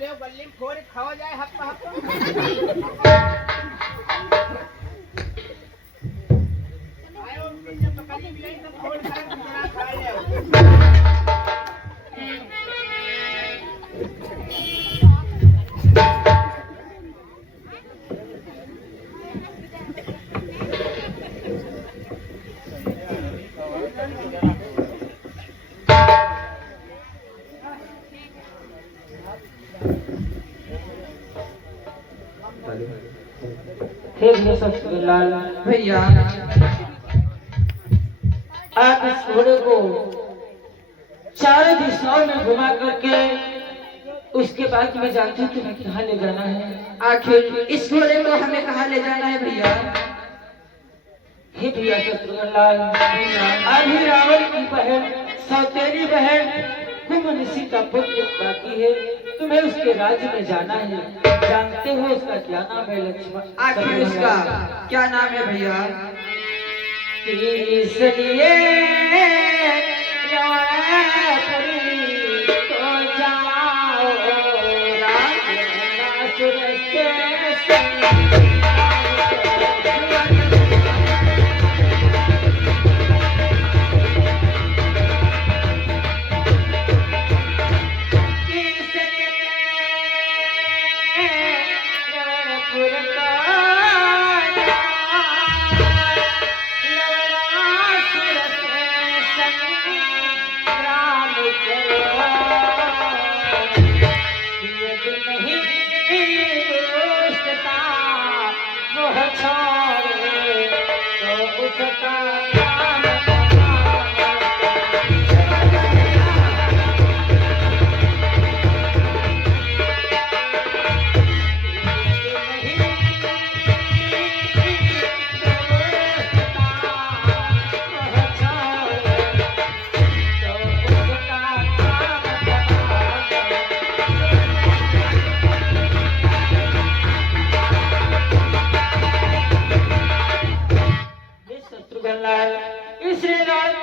बोले गली में खोर खाओ जाए हफ्ता हफ्ता आयो जब पकड़ मिले तो खोर कर बना खा ले लाल भैया आप इस घोड़े को चारों दिशाओं में घुमा करके उसके बाद मैं जानती हूँ तुम्हें कहाँ ले जाना है। आखिर इस घोड़े को हमें कहाँ ले जाना है भैया? हे भैया शत्रुघ्न लाल, अभी रावण की बहन सौतेली बहन कुमनिसी का पुत्र बाकी है, तुम्हें उसके राज्य में जाना है। जानते हो उसका क्या नाम है? लक्ष्मण। आखिर उसका क्या नाम है भैया? इसलिए तो जाओ रावणासुर के संग।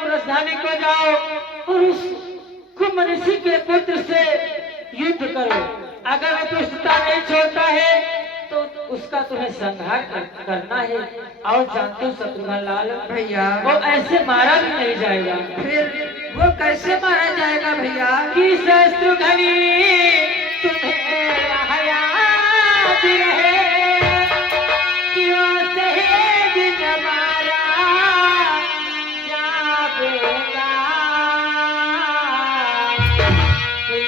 राजधानी को जाओ और उस कुमनिसी के पुत्र से युद्ध करो। अगर वो पुष्टता नहीं छोड़ता है तो उसका तुम्हें संहार करना है। और जानते हो शत्रुघ्न लाल भैया, वो ऐसे मारा भी नहीं जाएगा। फिर वो कैसे मारा जाएगा भैया? कि शत्रुघ्न तुम्हें हयात रहे कि वो सही दिन मारा जाएगा।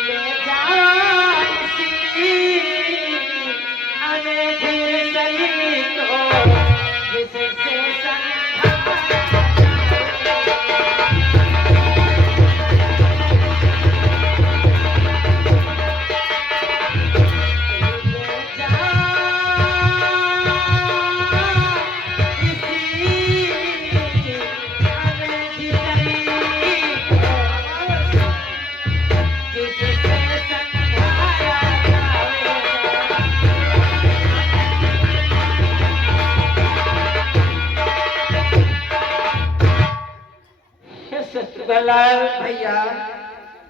ले जाओ इसी हमें फिर सही को जिससे भैया,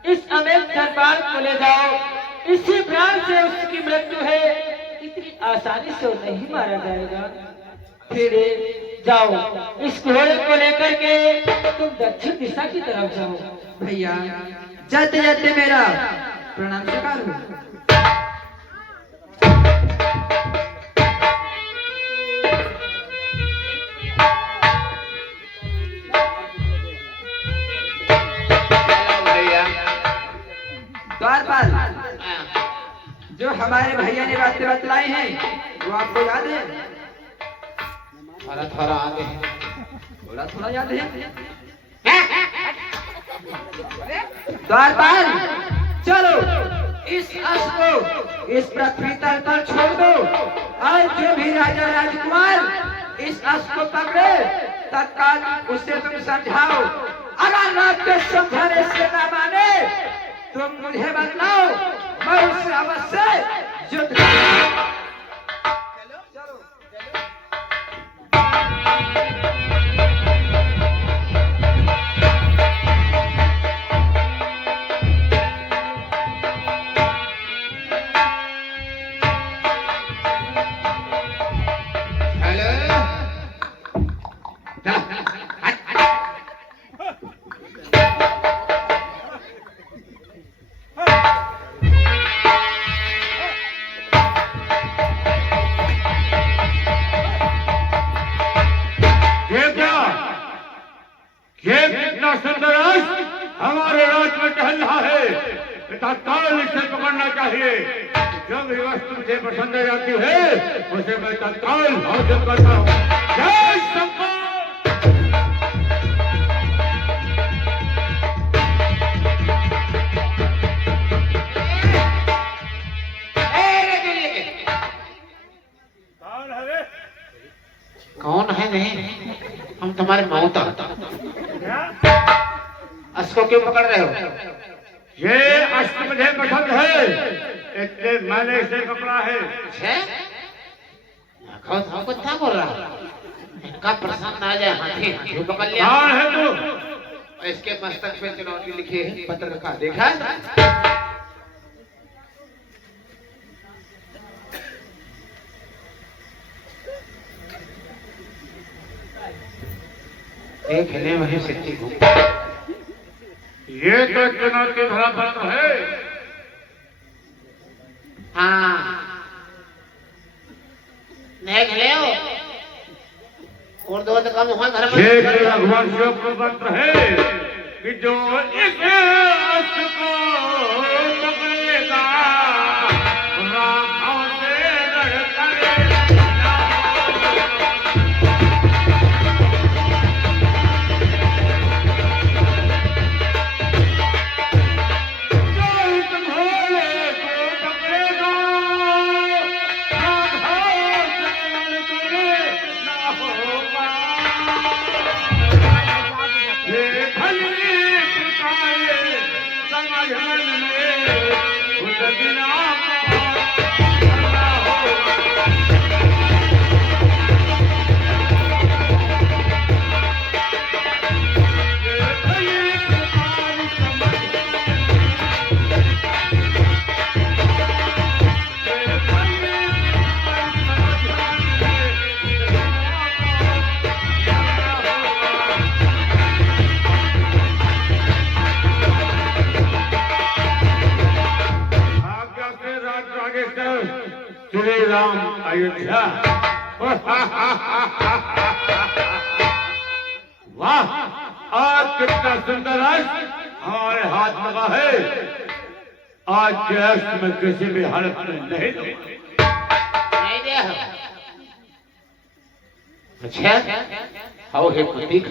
इस अमेर दरबार को ले जाओ। इसी प्राण से उसकी मृत्यु है। इतनी आसानी से वो नहीं मारा जाएगा। फिर जाओ इस घोड़े को लेकर के तुम दक्षिण दिशा की तरफ जाओ। भैया जाते जाते मेरा प्रणाम स्वीकार हो। द्वारपाल, जो हमारे भैया ने बातें बतलाई हैं वो आपको याद है? थोड़ा थोड़ा आगे थोड़ा थोड़ा याद है। द्वारपाल, चलो इस अश्व को इस पृथ्वी तल पर छोड़ दो और जो भी राजा राजकुमार इस अश्व को पकड़े तत्काल उसे तुम समझाओ। अगर रात के समझाने से ना माने तुम मुझे बतलाओ, मैं उससे अवश्य युद्ध करूंगा। चाहिए। जो भी वस्तु मुझे पसंद आ जाती है उसे मैं तत्काल हासिल करता हूँ। जय शंकर। कौन है? नहीं, हम तुम्हारे मौता। अश्को क्यों पकड़ रहे हो? ये अश्क मुझे पसंद है, इसलिए मैंने इसे पकड़ा है। हमको क्या बोल रहा? इनका पसंद आ जाए हाथी हाथी पकड़ लिया। कौन है तू? इसके मस्तक पे चुनौती लिखी है, पत्र रखा, देखा? एक है वही शक्ति घूम। ये तो चुनौती भरा पत्र है। हाँ, देख ले और दो तो कम हुआ घर में। ये भगवान शिव का पत्र है कि जो इस अश्क को पकड़ेगा राखों से लड़ करेगा। श्री राम अयोध्या। वाह, आज कितना सुंदर अश्क हमारे हाथ लगा है। आज के अश्क में किसी भी हालत में नहीं दूंगा। अच्छा, हाउ है प्रतीक?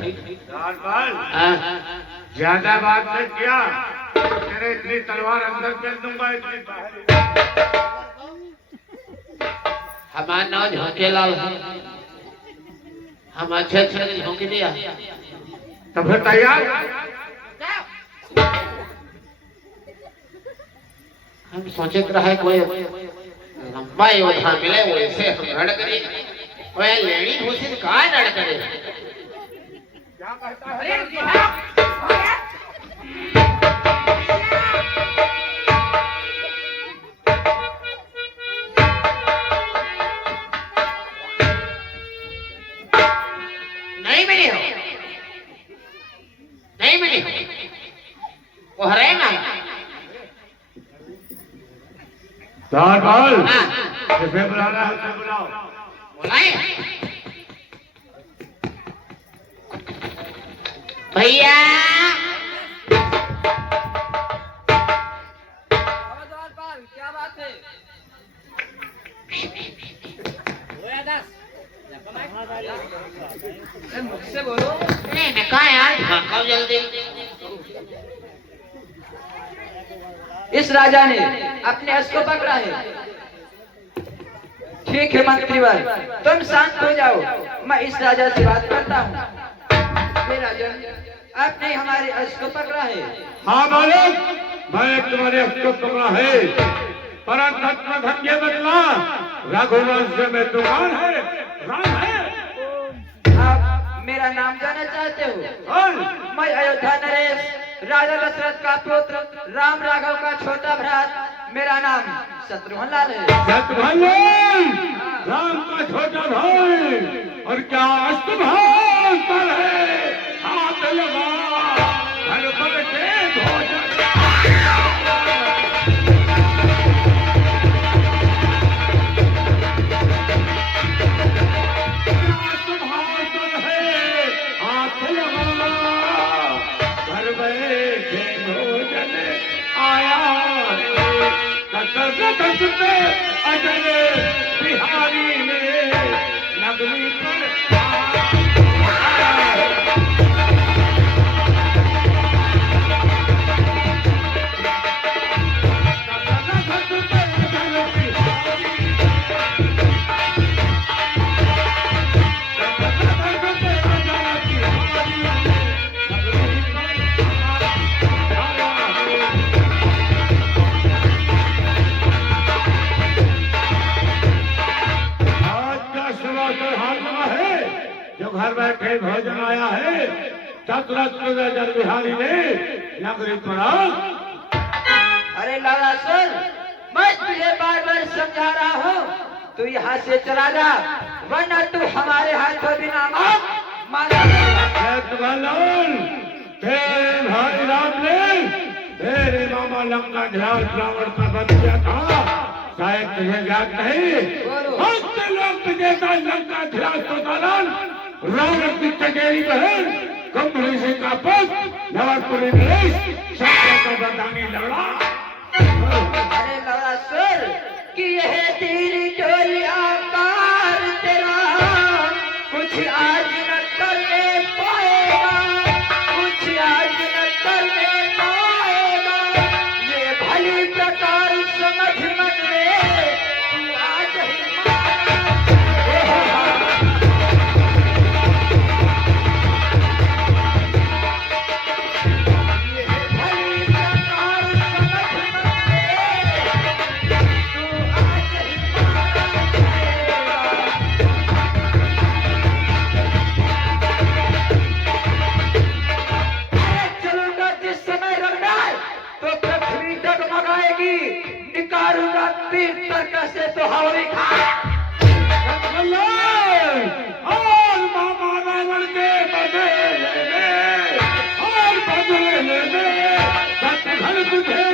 ज्यादा बात नहीं किया, तेरे इतनी तलवार अंदर कर दूंगा, इतनी बाहर। हमारा नाम झोंके लाल है, हम अच्छे अच्छे झोंके दिया। तो फिर तैयार? हम सोचे रहे कोई लंबा योद्धा मिले, वैसे हम लड़ करे। वह लेनी भूषित कहाँ लड़ करे? क्या कहता है? नहीं मिली हो, नहीं मिली हो, वो हरे ना। जिसे बुलाना है उसे बुलाओ। बुलाए भैया। क्या बात है? मुझसे बोलो। नहीं कहा यार, कब जल्दी। इस राजा ने अपने अश्क को पकड़ा है। ठीक है मंत्रीवर, तुम शांत हो जाओ, मैं इस राजा से बात करता हूँ। राजन, आपने हमारे अश्क को पकड़ा है। हाँ मालिक, मैं तुम्हारे अश्क को पकड़ा है, परंतु धन ये बदला रघुवंश में दुकान है, राम है। आप मेरा नाम जानना चाहते हो? मैं अयोध्या नरेश, राजा दशरथ का पुत्र, राम राघव का छोटा भ्रात, मेरा नाम शत्रुघ्न लाल है। शत्रुघ्न लाल, राम का छोटा भाई, और क्या अश्क भाग पर है, हाथ लगा घर पर के भोजन। पे अजय बिहारी ने नगरी पर घर बैठे भोजन आया है। दशरथ बिहारी ने नगरी पर। अरे लाला सुन, मैं तुझे बार बार समझा रहा हूँ, तू यहाँ से चला जा, वरना तू हमारे हाथों बिना मारा तेरे भाई राम ने तेरे मामा लंका ध्यान रावण का बन किया था, शायद तुझे याद नहीं। लोग विजेता लंका ध्यान तो रावण की चचेरी बहन कमरेशी का पुत्र नवरपुरी नरेश सत्य का बरदानी लड़ा। अरे लड़ा सुर कि यह तेरी डोली आकार तेरा कुछ आज न करने पाएगा, कुछ आज न करने पाएगा, ये भली प्रकार समझ मन में तू आज ही निकालूंगा तीर तर्क से तो हवरी खा। और मामा रावण के बदले में और बदले में घर तुझे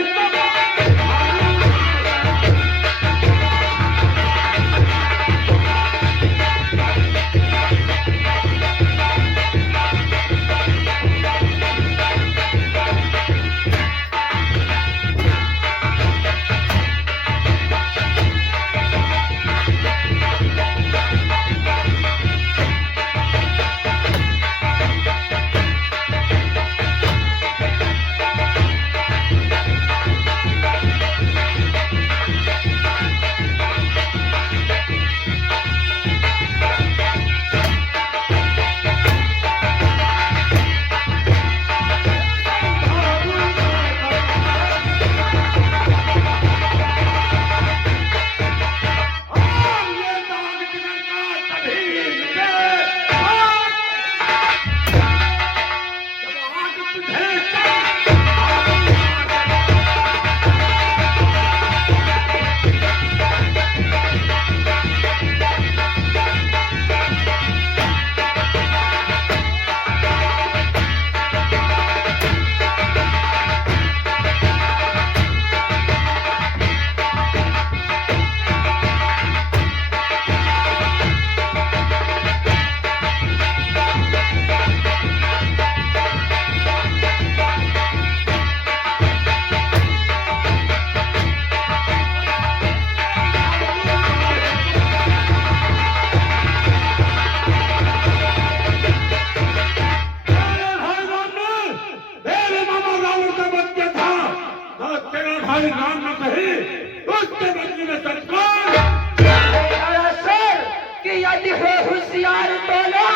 होशियार बोलो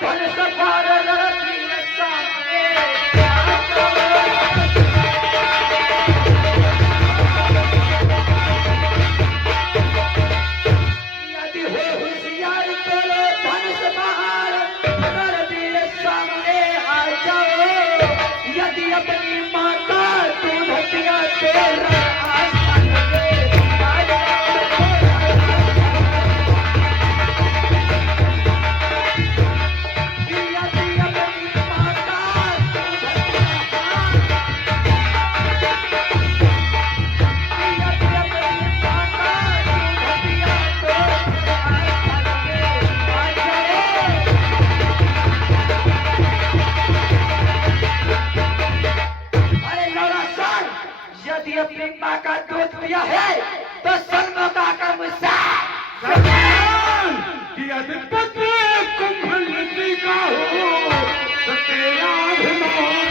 धन सफार लड़की सामने यदि हो होशियार बोलो धन सफार लड़की सामने आ जाओ, यदि अपनी माता दूध पिया तेरा सन मौका कर मुझसे सलमान कि अधिपति कुंभलवती का हो तो तेरा अभिमान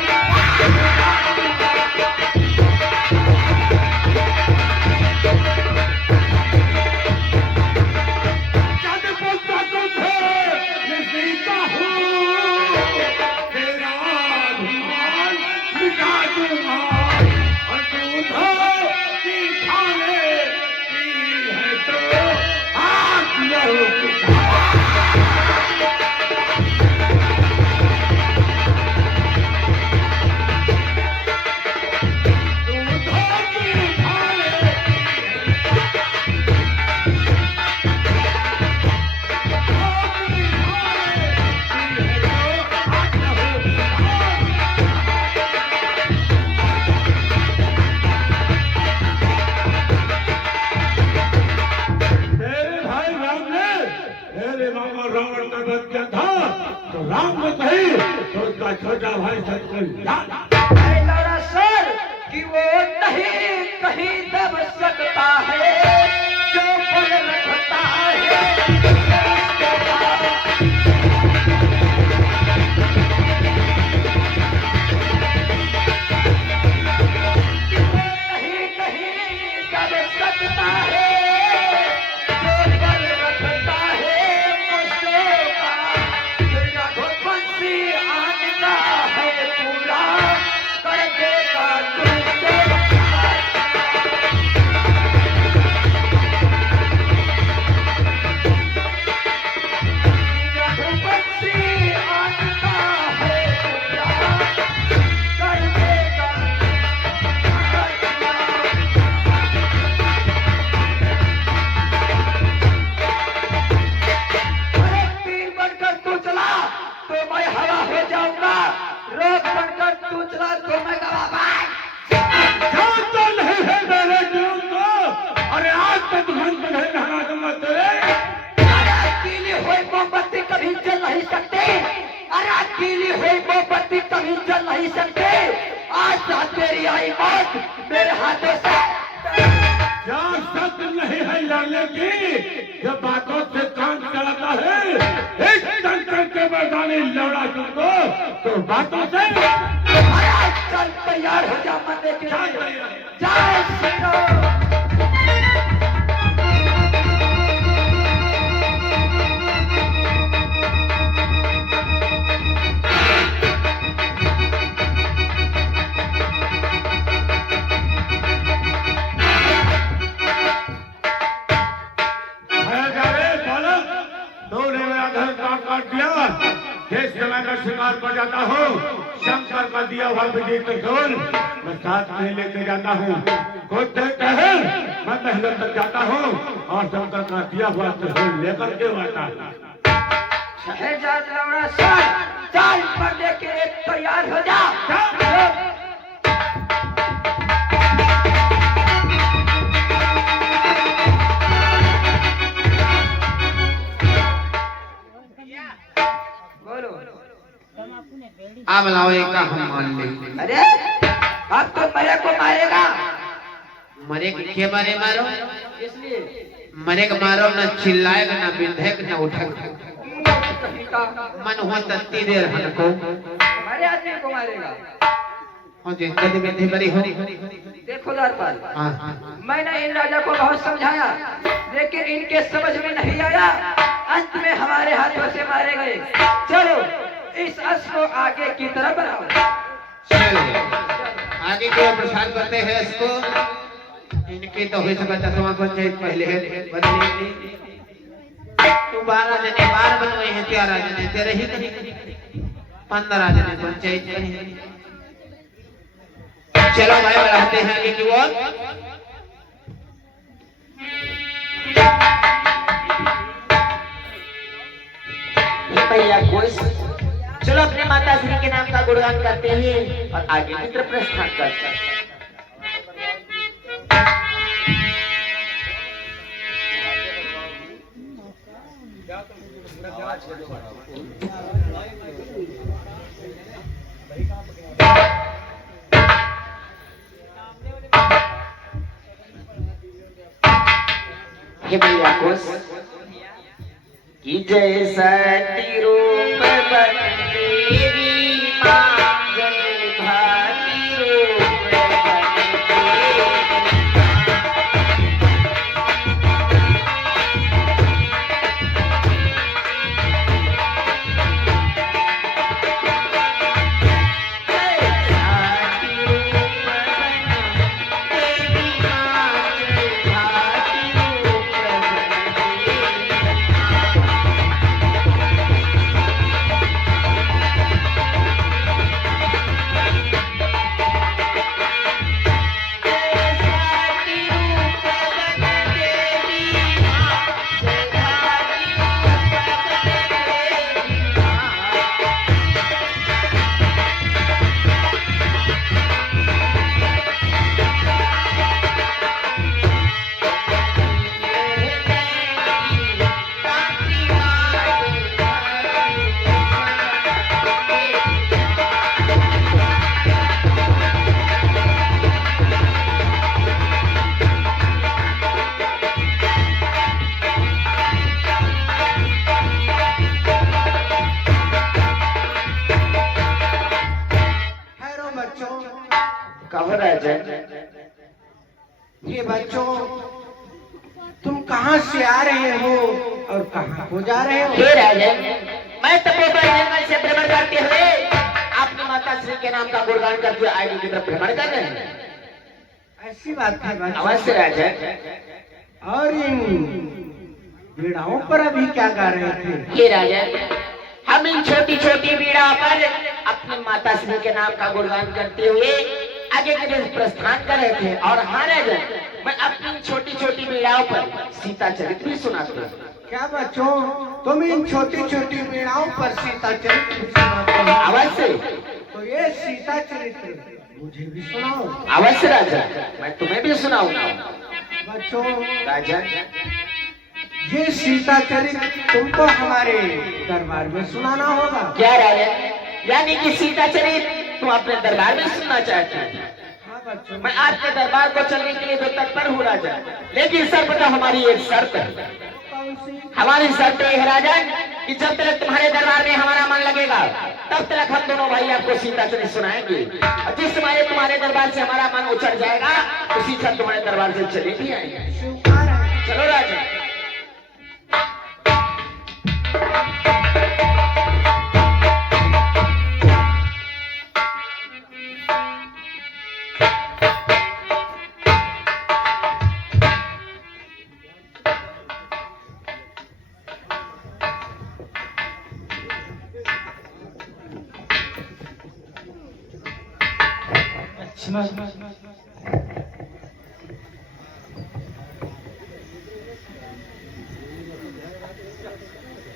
राम ने कही तो उसका छोटा भाई लड़ा सर कि वो नहीं कहीं दब सकता है जो बल रखता है मोमबत्ती कभी जल नहीं सकते। अरे अकेली हुई मोमबत्ती कभी जल नहीं सकते। आज तेरी आई मौत मेरे हाथों से। क्या शक नहीं है लड़ने की, जब बातों से काम चलाता है। एक टंकर के मैदानी लड़ा तुमको तो बातों से। अरे चल तैयार हो जा मरने के लिए। जय श्री राम। शिकार पर जाता हूँ, शंकर का दिया हुआ विजय त्रिशूल मैं साथ में लेके जाता हूँ। खुद देखते हैं मैं पहले तक जाता हूँ और शंकर का दिया हुआ त्रिशूल लेकर के आता हूँ। शहजाद लौड़ा सर चाल पर लेके तैयार हो जा। अब लाओ का हम मान ले। अरे अब तो मरे को मारेगा। मरे के मारे मारो, इसलिए मरे को मारो न चिल्लाएगा न बिंधेगा न उठेगा। मन हुआ तत्ती देर हमको हमारे आदमी को मारेगा। हो जी कभी बिंधे बड़ी हो। देखो दरबार, हाँ मैंने इन राजा को बहुत समझाया लेकिन इनके समझ में नहीं आया। अंत में हमारे हाथों से मारे गए। चलो इस अश्व को आगे की तरफ बढ़ाओ। चलो आगे की ओर प्रसार करते हैं इसको। इनकी तो हो सका 10वां पंचायत पहले है बदली। तू 12 जने 12 बनवाए हैं, 13 जने तेरे ही नहीं, 15 जने पंचायत नहीं। चलो भाई बढ़ाते हैं आगे की ओर। भैया कोई चलो अपने माता श्री के नाम का गुणगान करते हैं और आगे की तरफ प्रस्थान करते हैं। हे भैया खुश कि जैसा रूप बन तेरी माँ जय भाती रूप बन तेरी ठहरो बच्चों। कहो राजन ये बच्चों, तुम कहाँ से आ रहे हो और कहाँ को जा रहे हो? हे राजन, मैं तपोवन जंगल से भ्रमण करते हुए अपनी माता श्री के नाम का गुणगान करते हुए आगे की तरफ भ्रमण कर रहे हैं। ऐसी बात है बच्चों। अवश्य राजन। और इन बीड़ाओं पर अभी क्या गा रहे थे? हे राजन, हम इन छोटी छोटी बीड़ा पर अपनी माता श्री के नाम का गुणगान करते हुए आगे के लिए प्रस्थान कर रहे थे। और हाँ राजन, मैं अपनी छोटी छोटी बीड़ाओं पर सीता चरित्र भी सुनाता हूँ। क्या बच्चों, तुम इन छोटी छोटी बीड़ाओं पर सीता चरित्र भी सुनाते हो? अवश्य। तो ये सीता चरित्र मुझे भी सुनाओ। अवश्य राजन, मैं तुम्हें भी सुनाऊंगा। बच्चों, राजन, ये सीता चरित्र तुमको हमारे दरबार में सुनाना होगा। क्या राजन, यानी कि सीता चरित्र तुम अपने दरबार में सुनना चाहते हो? हाँ बच्चों। मैं आपके दरबार को चलने के लिए तो तत्पर हूँ राजन, लेकिन सर्वदा हमारी एक शर्त है। कौन सी? हमारी शर्त यह है राजन कि जब तक तुम्हारे दरबार में हमारा मन लगेगा तब तक हम दोनों भाई आपको सीता चरित्र सुनाएंगे। और जिस समय तुम्हारे दरबार से हमारा मन उछल जाएगा उसी क्षण तुम्हारे दरबार से चले भी आएंगे। स्वीकार है। चलो राजन।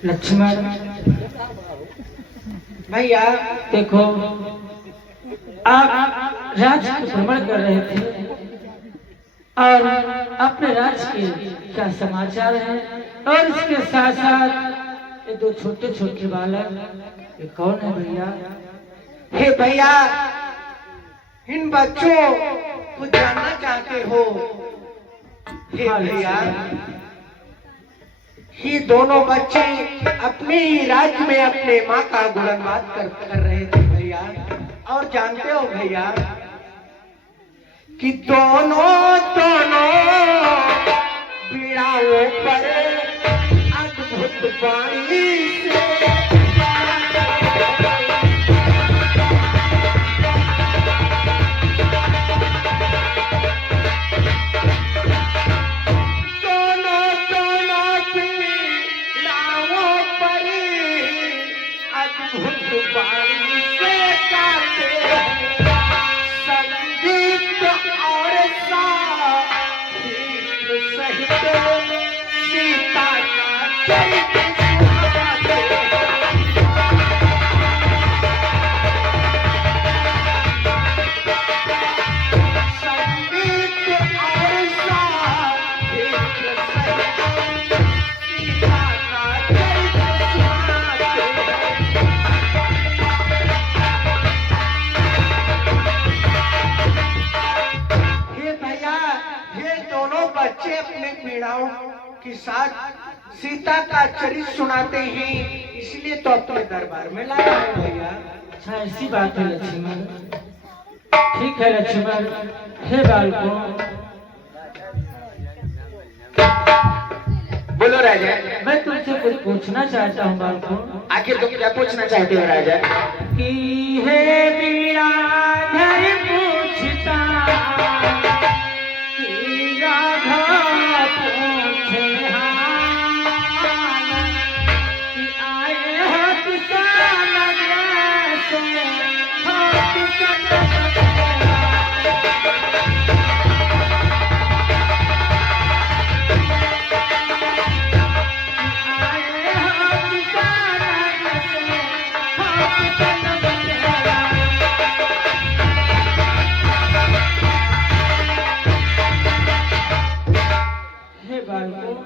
लक्ष्मण भैया, देखो, आप राज्य को भ्रमण कर रहे थे और अपने राज्य के क्या समाचार है, और इसके साथ साथ ये दो छोटे छोटे बालक, ये कौन है भैया? हे भैया, इन बच्चों को जानना चाहते हो? हे भैया, ये दोनों बच्चे अपने ही राज्य में अपने माँ का गुणगान कर रहे थे भैया। और जानते हो भैया कि दोनों बीड़ाओं पर अद्भुत वाणी से बतलाओ कि साथ सीता का चरित्र सुनाते हैं, इसलिए तो अपने दरबार में लाया है भैया। अच्छा ऐसी बात है लक्ष्मण। ठीक है लक्ष्मण। हे बालकों, बोलो राजा। मैं तुमसे कुछ पूछना चाहता हूँ बालकों। आखिर तुम क्या पूछना चाहते हो राजा? कि हे बिराधर पूछता कि राधा पूछे हाल कि आए हो किसान से हो किसान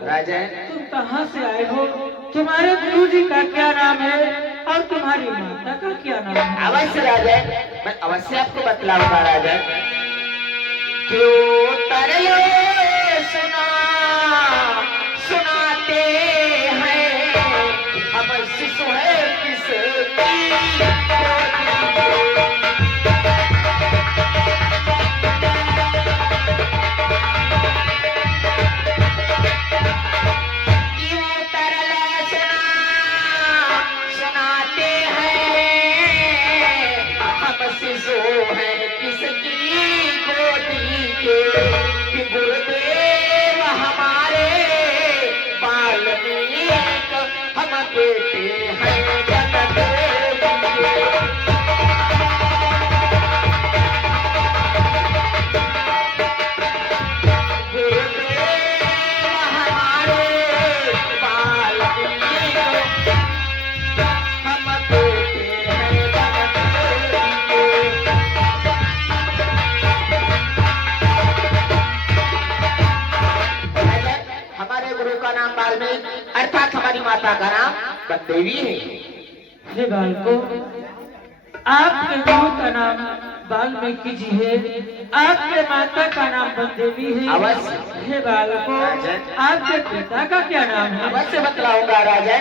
राजा तुम कहाँ से आए हो? तुम्हारे गुरुजी का क्या नाम है और तुम्हारी माता का क्या नाम है? अवश्य राजा, मैं अवश्य आपको बतलाऊंगा राजा। क्यों तरलो सुना सुनाते हैं हम शिशु है किसकी गुरुदेव हमारे बाल्मीक हम बेटे हैं जगदेव गुरुदेव हमारे बाल्मीक हम बेटे हैं जगदेव। हमारे गुरु का नाम वाल्मीकि अर्थात हमारी माता का नाम बनदेवी है। हे बालको, आपके गुरु का नाम वाल्मीकि जी है, आपके माता का नाम बनदेवी है। अवश्य। हे बालको, आपके पिता का क्या नाम है? अवश्य बतलाऊंगा राजा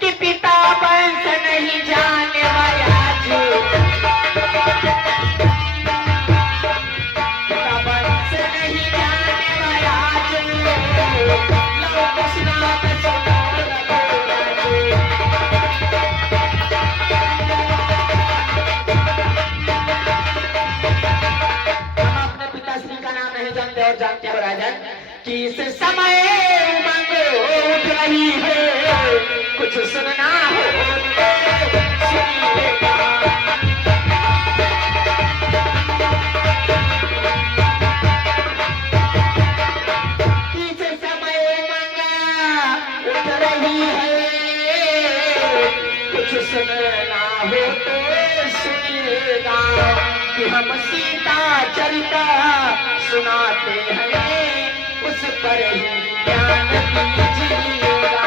कि पिता वंश नहीं जाने वाला जो पिता वंश नहीं जाने वाला जो लव कृष्णा का सुनो रघुराज। हम अपने पिताश्री का नाम नहीं जानते और जानते हो राजा कि इस समय उमंग उठ रही है, कुछ सुनना हो तो सुनिएगा। इस समय उमंग उठ रही है, कुछ सुनना हो तो सुनिएगा कि हम सीता चरिता सुनाते हैं, उस पर ही ध्यान दीजिएगा।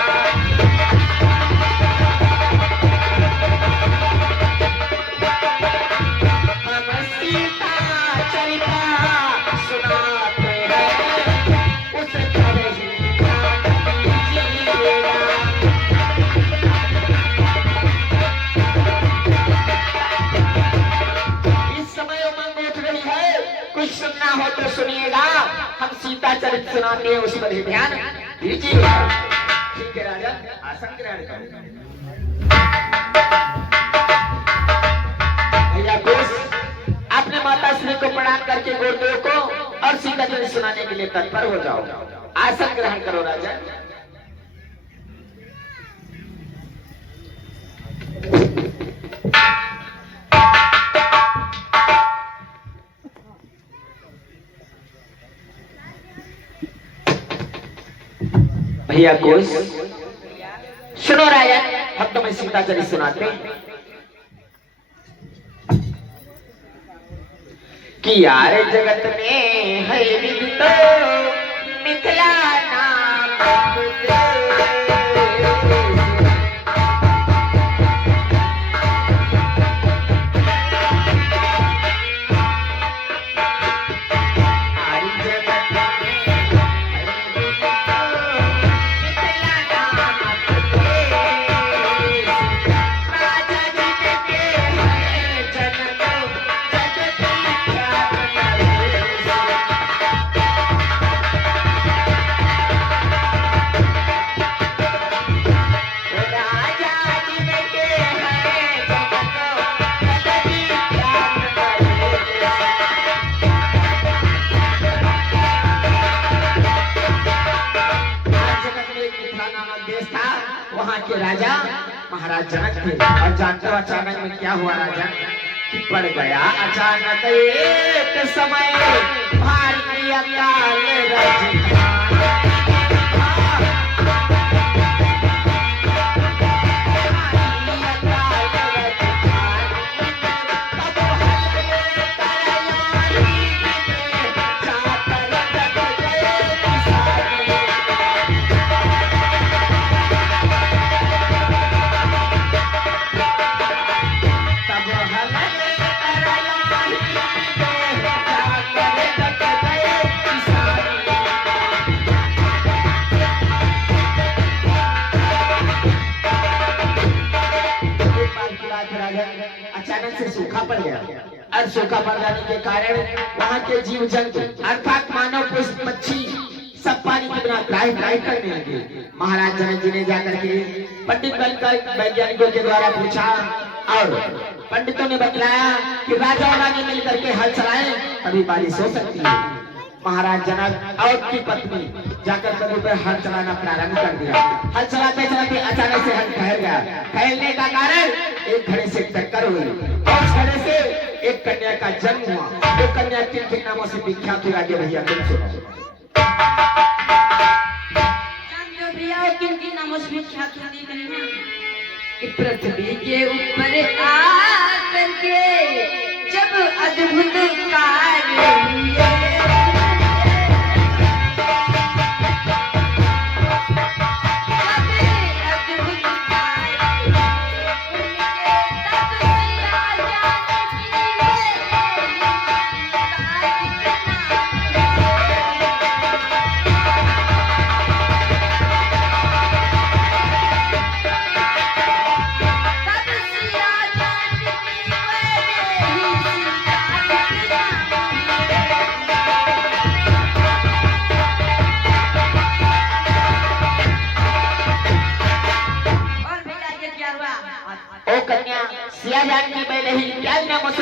हम सीता चरिता सुनाते हैं, उस पर ही ध्यान दीजिएगा। इस समय उमंग उठ रही है, कुछ सुनना हो तो सुनिएगा। हम सीता चरित्र सुनाते हैं, उस पर ही ध्यान दीजिए। ठीक है राजा, आसन ग्रहण करें। भैया घोष, अपने माता श्री को प्रणाम करके गुरुदेव को और सीता चरित्र सुनाने के लिए तत्पर हो जाओ। आसन ग्रहण करो राजा। भैया घोष, सुनो राजा, हम तुम्हें सीता चरित्र सुनाते हैं कि यार जगत में है विदित मिथिला नाम आरी जगत में है विदित वहाँ के राजा महाराज जनक थे। और जानते हो अचानक में क्या हुआ राजा कि पड़ गया अचानक एक समय भारी अकाल रजनी। अचानक से सूखा पड़ गया और सूखा पड़ जाने के कारण वहाँ के जीव जंतु अर्थात मानव पुष्प मच्छी सब पानी के बिना त्राहि त्राहि करने लगे। महाराज जनक जी ने जाकर के पंडित बनकर वैज्ञानिकों के द्वारा पूछा और पंडितों ने बतलाया कि राजा और रानी मिलकर के हल चलाएं तभी बारिश हो सकती है। महाराज जनक और की पत्नी जाकर कभी पर हल चलाना प्रारंभ कर दिया। हल चलाते चलाते अचानक से हल ठहर गया। ठहरने का कारण एक घड़े से टक्कर हुई और उस घड़े से एक कन्या का जन्म हुआ। वो कन्या किन किन नामों से विख्यात हुई आगे भैया तुम सुनो। भैया किन किन नामों से विख्यात हुई कन्या? पृथ्वी के ऊपर आकर के जब अद्भुत कार्य हुए,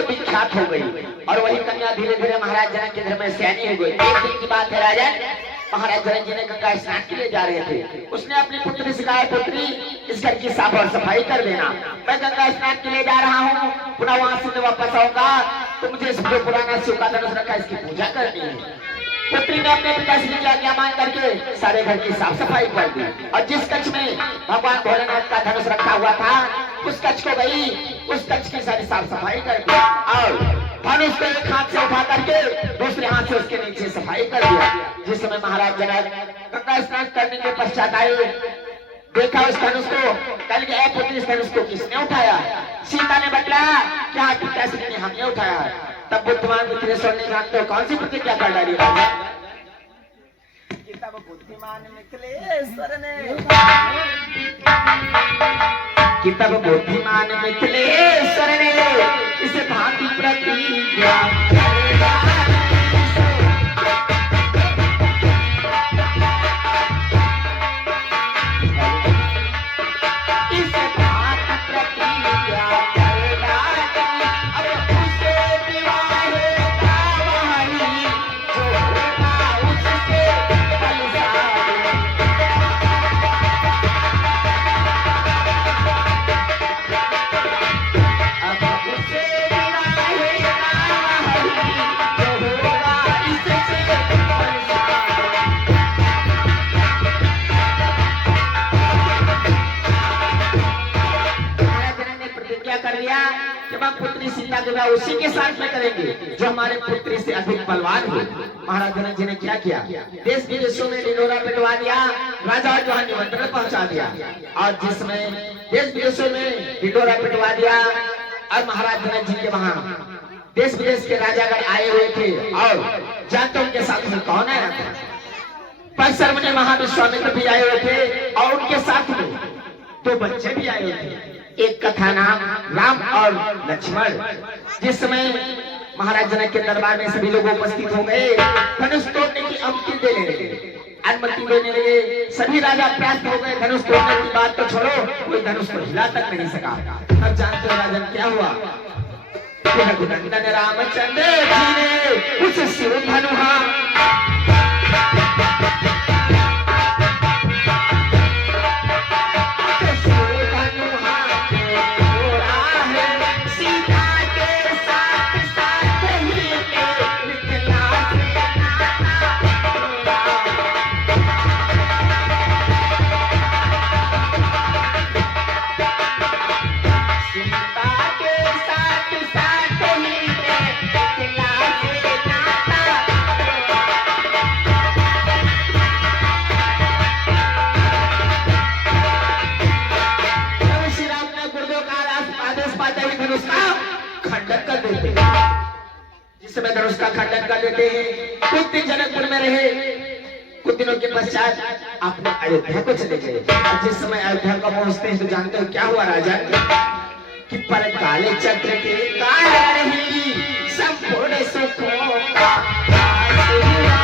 विख्यात हो गई और वही कन्या धीरे धीरे महाराज जनक के घर में सैनी हो गई। एक दिन की बात है राजा महाराज जनक जी ने गंगा स्नान के लिए जा रहे थे। उसने अपनी पुत्री से कहा पुत्री इस घर की साफ और सफाई कर देना, मैं गंगा स्नान के लिए जा रहा हूँ, पुनः वहां से वापस आऊंगा तो मुझे इस पुराना शिव का धनुष रखा इसकी पूजा करनी है। पुत्री ने अपने पिताश्री की आज्ञा मान करके सारे घर की साफ सफाई कर दी और जिस कक्ष में भगवान भोलेनाथ का धनुष रखा हुआ था उस कक्ष को गई, उस कक्ष की सारी साफ सफाई कर दी और धनुष को एक हाथ से उठा करके दूसरे हाथ से उसके नीचे सफाई कर दिया। जिस समय महाराज जनक गंगा स्नान करने के पश्चात आए देखा उस धनुष को, कल गया पुत्री इस धनुष को किसने उठाया? सीता ने बतलाया कि हाँ पिताश्री ने हमने उठाया। तब बुद्धिमान मिथिलेश्वर ने जानते कौन सी प्रतिज्ञा कर डाली राजा? बुद्धिमान मिथिलेश्वर ने किताब बुद्धिमान मिथिलेश्वर ने इस भांति प्रतिज्ञा उसी के साथ में करेंगे जो हमारे पुत्री से अधिक बलवान हो। महाराज जनक जी ने क्या किया? देश विदेशों में ढिंढोरा पिटवा दिया, राजा जो है निमंत्रण पहुंचा दिया और जिसमें देश विदेशों में ढिंढोरा पिटवा दिया और महाराज जनक जी के वहां देश विदेश के राजागण आए हुए थे और जानते उनके साथ में कौन आया था? परशुराम महाविश्वामित्र भी आए हुए थे और उनके साथ में दो बच्चे भी आए हुए थे। एक का था नाम राम और लक्ष्मण। जिस समय महाराज जनक के दरबार में सभी लोग उपस्थित हो गए, धनुष तोड़ने की अनुमति देने लगे। सभी राजा प्राप्त हो गए। धनुष तोड़ने की बात तो छोड़ो, कोई धनुष को हिला तक नहीं सका। अब जानते हो राजन क्या हुआ? रघुनंदन रामचंद्र जी ने उस शिव धनुहा कुछ दिन जनकपुर में रहे। कुछ दिनों के पश्चात अपने अयोध्या को चले गए। और जिस समय अयोध्या को पहुंचते हैं तो जानते हो क्या हुआ राजा, कि पर काले चक्र के कारण ही संपूर्ण सुखों का नाश हुआ।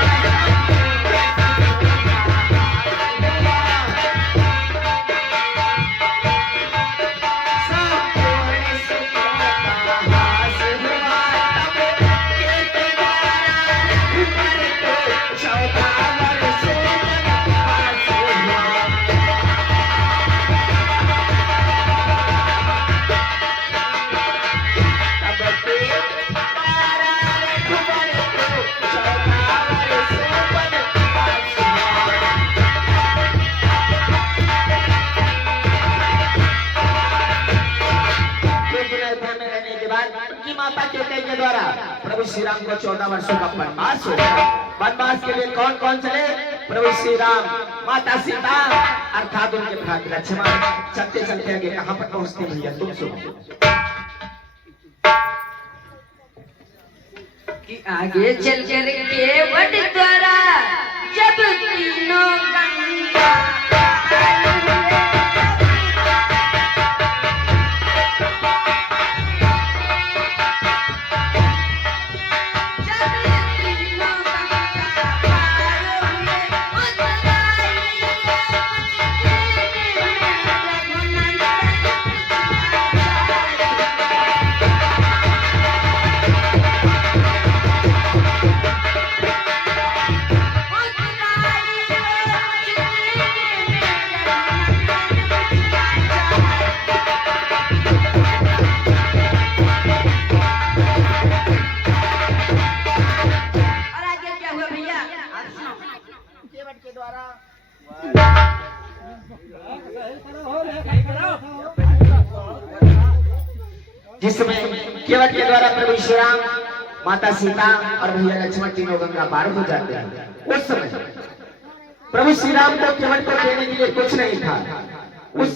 के द्वारा प्रभु श्री राम को 14 वर्षों का वनवास हो गया। वनवास के लिए कौन कौन चले? प्रभु श्री राम, माता सीता अर्थात उनके भ्राता लक्ष्मण। चलते चलते आगे कहां पर पहुंचते भैया तुम सुनो। कि आगे चल कर के वट द्वारा जब तीनों गंगा जिस समय केवट के द्वारा प्रभु श्री राम, माता सीता और भैया लक्ष्मण तीनों गंगा पार हो जाते हैं। उस समय प्रभु श्री राम को केवट को देने के लिए कुछ नहीं था। उस